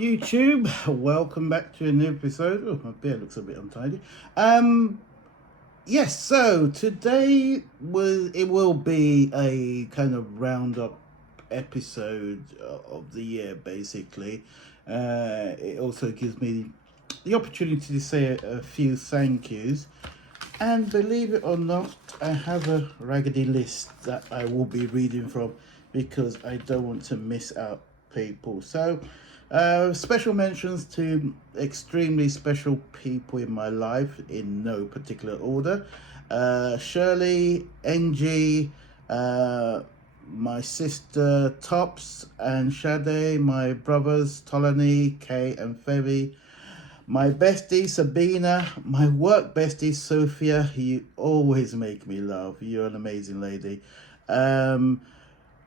YouTube, welcome back to a new episode. Oh, my beard looks a bit untidy. Yes, so today will be a kind of roundup episode of the year, basically. It also gives me the opportunity to say a few thank yous. And believe it or not, I have a raggedy list that I will be reading from because I don't want to miss out people. So, special mentions to extremely special people in my life in no particular order. Shirley, NG, my sister Tops and Shade, my brothers Tolani, Kay and Fevy, my bestie Sabina, my work bestie Sophia. You always make me laugh. You're an amazing lady.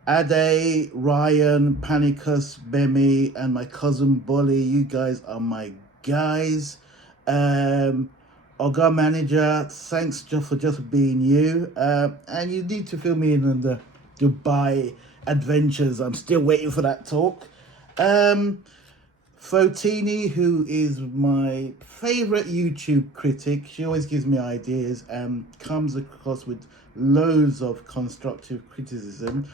Ade, Ryan, Panicus, Bemi, and my cousin Bolly. You guys are my guys. Oga manager, thanks for just being you. And you need to fill me in on the Dubai adventures. I'm still waiting for that talk. Fotini, who is my favorite YouTube critic, she always gives me ideas and comes across with loads of constructive criticism.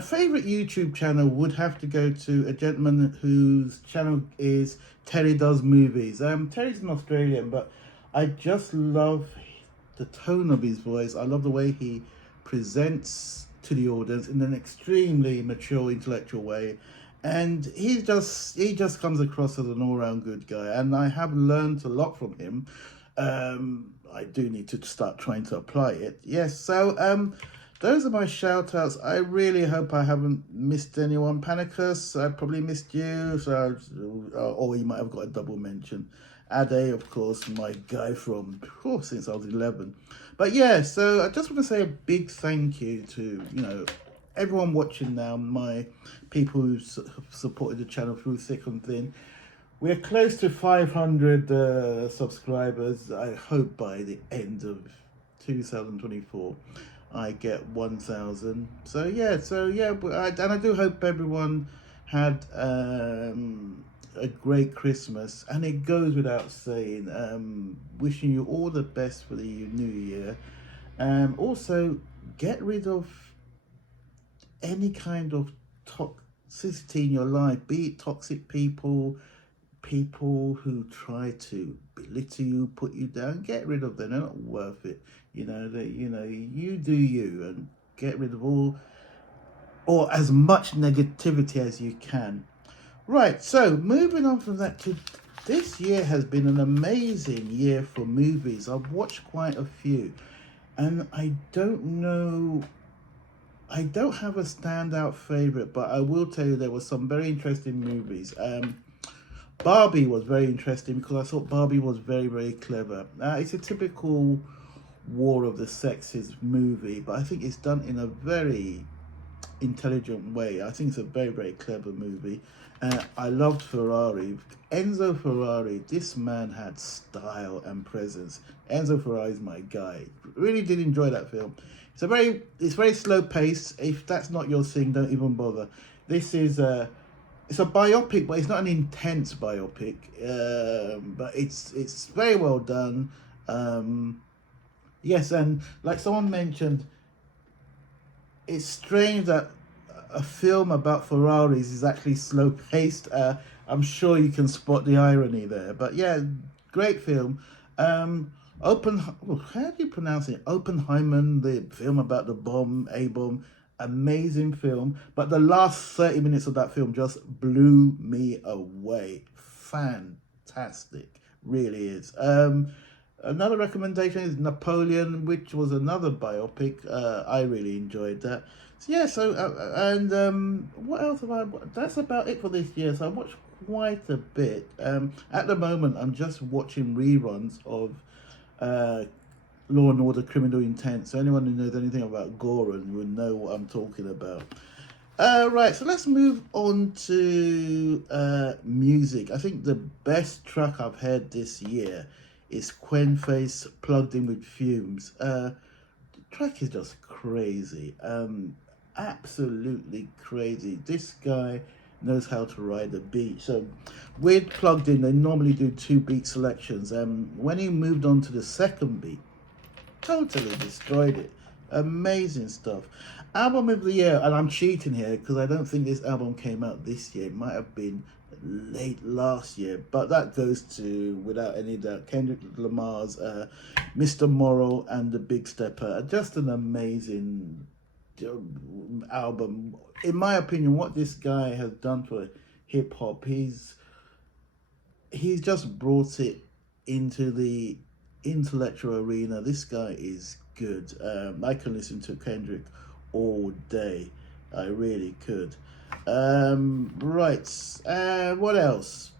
Favorite YouTube channel would have to go to a gentleman whose channel is Terry Does Movies. Terry's an Australian, but I just love the tone of his voice. I love the way he presents to the audience in an extremely mature, intellectual way. And he just comes across as an all-round good guy, and I have learned a lot from him. I do need to start trying to apply it. Yes, so those are my shout-outs. I really hope I haven't missed anyone. Panicus, I probably missed you, so or you might have got a double mention. Ade, of course, my guy from since I was 11. But yeah, so I just want to say a big thank you to, everyone watching now, my people who supported the channel through thick and thin. We're close to 500 subscribers. I hope by the end of 2024 I get 1,000. So yeah, and I do hope everyone had a great Christmas, and it goes without saying, wishing you all the best for the new year. Also, get rid of any kind of toxicity in your life, be it toxic people who try to belittle you, put you down. Get rid of them. They're not worth it. You do you, and get rid of all or as much negativity as you can. Right, so moving on from that, this year has been an amazing year for movies. I've watched quite a few, and I don't have a standout favorite, but I will tell you there were some very interesting movies. Barbie was very interesting because I thought Barbie was very, very clever. It's a typical War of the Sexes movie, but I think it's done in a very intelligent way. I think it's a very, very clever movie. I loved Ferrari. Enzo Ferrari, this man had style and presence. Enzo Ferrari is my guy. Really did enjoy that film. It's very slow paced. If that's not your thing, don't even bother. This is it's a biopic, but it's not an intense biopic. But it's very well done. Yes, and like someone mentioned, it's strange that a film about Ferraris is actually slow paced. I'm sure you can spot the irony there. But yeah, great film. How do you pronounce it? Oppenheimer, the film about the bomb, A-bomb. Amazing film. But the last 30 minutes of that film just blew me away. Fantastic. Really is. Another recommendation is Napoleon, which was another biopic. I really enjoyed that. So yeah, what else have I watched? That's about it for this year. So I watched quite a bit. At the moment, I'm just watching reruns of Law and Order Criminal Intent. So anyone who knows anything about Goran will know what I'm talking about. Right, so let's move on to music. I think the best track I've heard this year is Quenface Plugged In With Fumes. The track is just crazy. Absolutely crazy. This guy knows how to ride the beat. So with Plugged In, they normally do 2 beat selections. When he moved on to the second beat, totally destroyed it. Amazing stuff. Album of the year, and I'm cheating here because I don't think this album came out this year. It might have been late last year, but that goes to, without any doubt, Kendrick Lamar's Mr. Moral and The Big Stepper. Just an amazing album. In my opinion, what this guy has done for hip hop, he's just brought it into the intellectual arena. This guy is good. I can listen to Kendrick all day. I really could. Right. What else?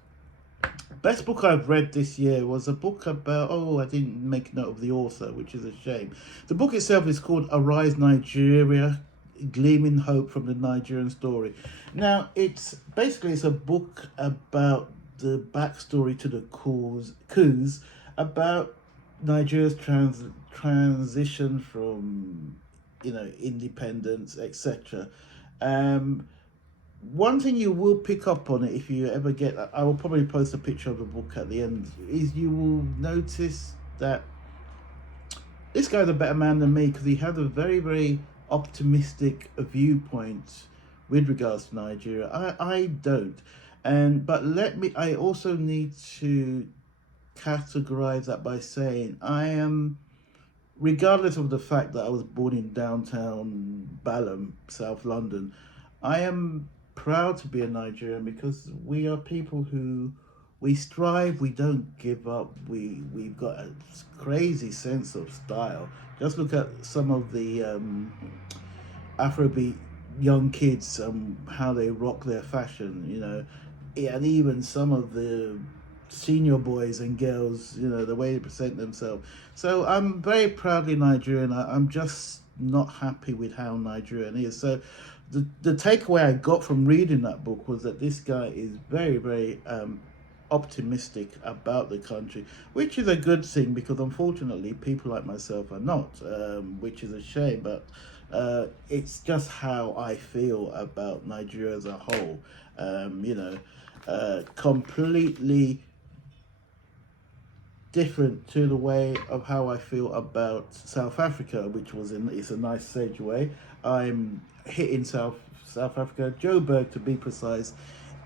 Best book I've read this year was a book about, I didn't make note of the author, which is a shame. The book itself is called Arise Nigeria, Gleaming Hope from the Nigerian Story. Now, it's a book about the backstory to the coups, about Nigeria's transition from, independence, etc. One thing you will pick up on it if you ever get, I will probably post a picture of the book at the end, is you will notice that this guy's a better man than me because he had a very, very optimistic viewpoint with regards to Nigeria. I don't. But I also need to categorize that by saying I am, regardless of the fact that I was born in downtown Balham, South London, I am proud to be a Nigerian because we are people who, we strive, we don't give up, we've got a crazy sense of style. Just look at some of the Afrobeat young kids, how they rock their fashion, and even some of the senior boys and girls, the way they present themselves. So I'm very proudly Nigerian. I'm just not happy with how Nigerian is. So the takeaway I got from reading that book was that this guy is very, very optimistic about the country, which is a good thing because unfortunately people like myself are not, which is a shame. But it's just how I feel about Nigeria as a whole. Completely different to the way of how I feel about South Africa, which it's a nice segue. I'm hitting South Africa, Joburg to be precise,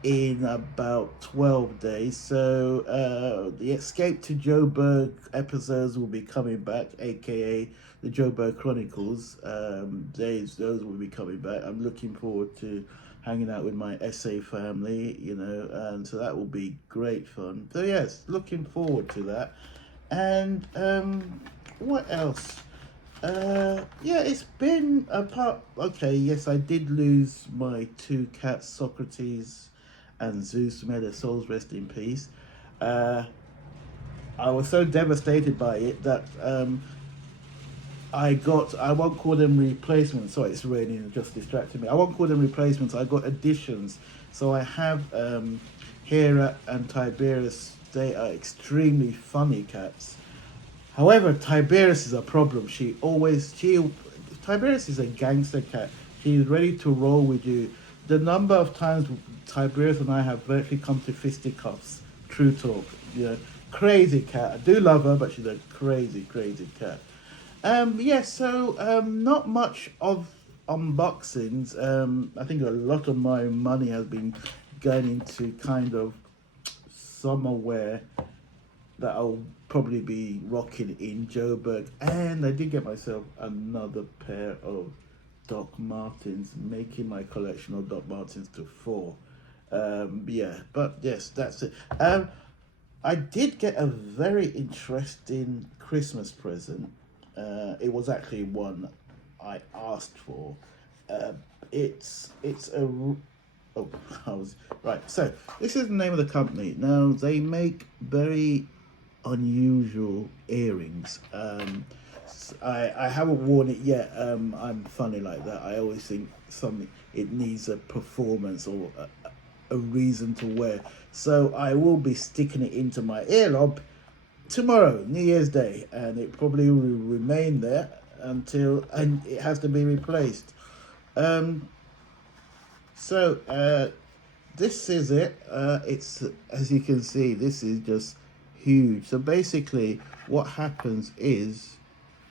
in about 12 days. So the Escape to Joburg episodes will be coming back, aka the Joburg Chronicles. Those will be coming back. I'm looking forward to hanging out with my SA family, and so that will be great fun. So yes, looking forward to that. And what else? It's been a part. Okay, yes, I did lose my 2 cats, Socrates and Zeus. May their souls rest in peace. I was so devastated by it that I won't call them replacements. Sorry, it's raining and just distracted me. I won't call them replacements. I got additions. So I have Hera and Tiberius. They are extremely funny cats. However, Tiberius is a problem. Tiberius is a gangster cat. She's ready to roll with you. The number of times Tiberius and I have virtually come to fisticuffs. True talk. Crazy cat. I do love her, but she's a crazy, crazy cat. So not much of unboxings. I think a lot of my money has been going into kind of summer wear that I'll probably be rocking in Joburg. And I did get myself another pair of Doc Martens, making my collection of Doc Martens to 4. But yes, that's it. I did get a very interesting Christmas present. It was actually one I asked for. It's a right. So this is the name of the company. Now they make very unusual earrings. I haven't worn it yet. I'm funny like that. I always think it needs a performance or a reason to wear. So I will be sticking it into my earlobe tomorrow, New Year's Day, and it probably will remain there until it has to be replaced. this is it. It's, as you can see, this is just huge. So basically what happens is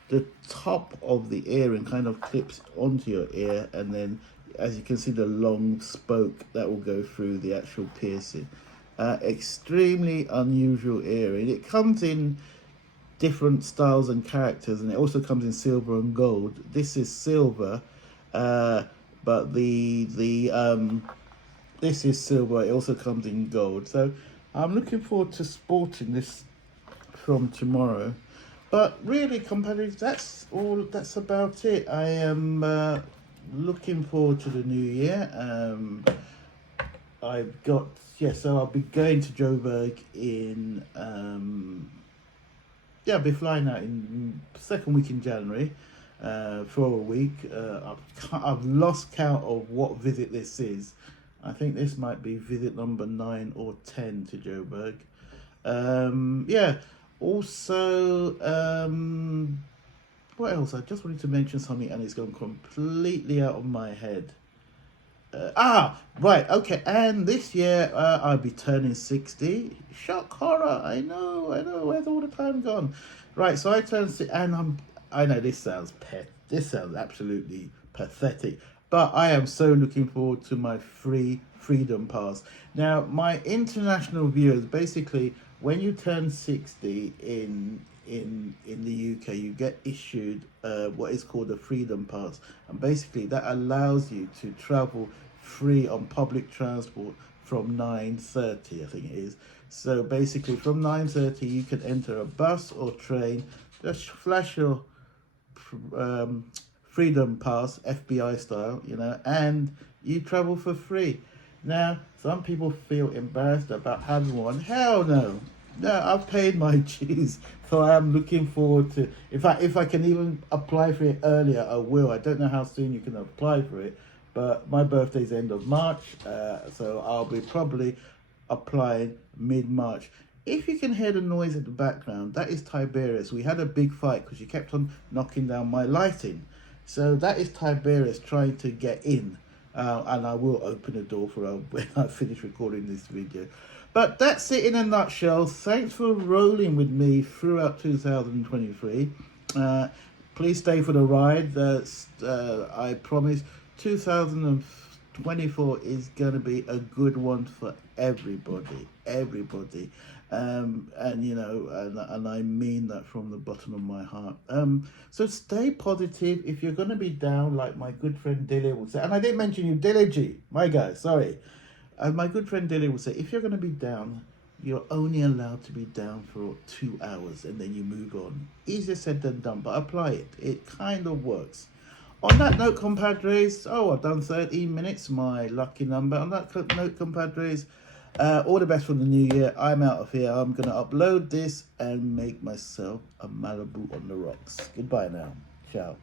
the top of the earring kind of clips onto your ear, and then as you can see the long spoke that will go through the actual piercing. Extremely unusual earring. It comes in different styles and characters, and it also comes in silver and gold. This is silver, but this is silver. It also comes in gold. So I'm looking forward to sporting this from tomorrow. But really, companies, that's all. That's about it. I am looking forward to the new year. I've got, yeah. So I'll be going to Joburg in yeah. I'll be flying out in second week in January for a week. I've lost count of what visit this is. I think this might be visit number 9 or 10 to Joburg. Yeah. Also, what else? I just wanted to mention something, and it's gone completely out of my head. Right, okay. And this year, I'll be turning 60. Shock horror. I know. Where's all the time gone? Right, so I turned 60, and I know this sounds This sounds absolutely pathetic, but I am so looking forward to my freedom pass. Now, my international viewers, basically, when you turn 60 in the UK, you get issued what is called a freedom pass, and basically that allows you to travel free on public transport from 9:30, I think it is. So basically from 9:30 you can enter a bus or train, just flash your freedom pass, FBI style, and you travel for free. Now, some people feel embarrassed about having one. Hell no. No, I've paid my dues, so I am looking forward to. If I can even apply for it earlier, I will. I don't know how soon you can apply for it, but my birthday's end of March, so I'll be probably applying mid-March. If you can hear the noise in the background, that is Tiberius. We had a big fight because she kept on knocking down my lighting. So that is Tiberius trying to get in. And I will open the door for her when I finish recording this video. But that's it in a nutshell. Thanks for rolling with me throughout 2023. Please stay for the ride. I promise 2024 is going to be a good one for everybody. And I mean that from the bottom of my heart. So stay positive. If you're going to be down, like my good friend Dilly will say, and I didn't mention you, Dilly G, my guy, sorry. And my good friend Dilly will say, if you're going to be down, you're only allowed to be down for 2 hours and then you move on. Easier said than done, but apply it. It kind of works. On that note, compadres, I've done 13 minutes, my lucky number. On that note, compadres, all the best for the new year. I'm out of here. I'm going to upload this and make myself a Malibu on the rocks. Goodbye now. Ciao.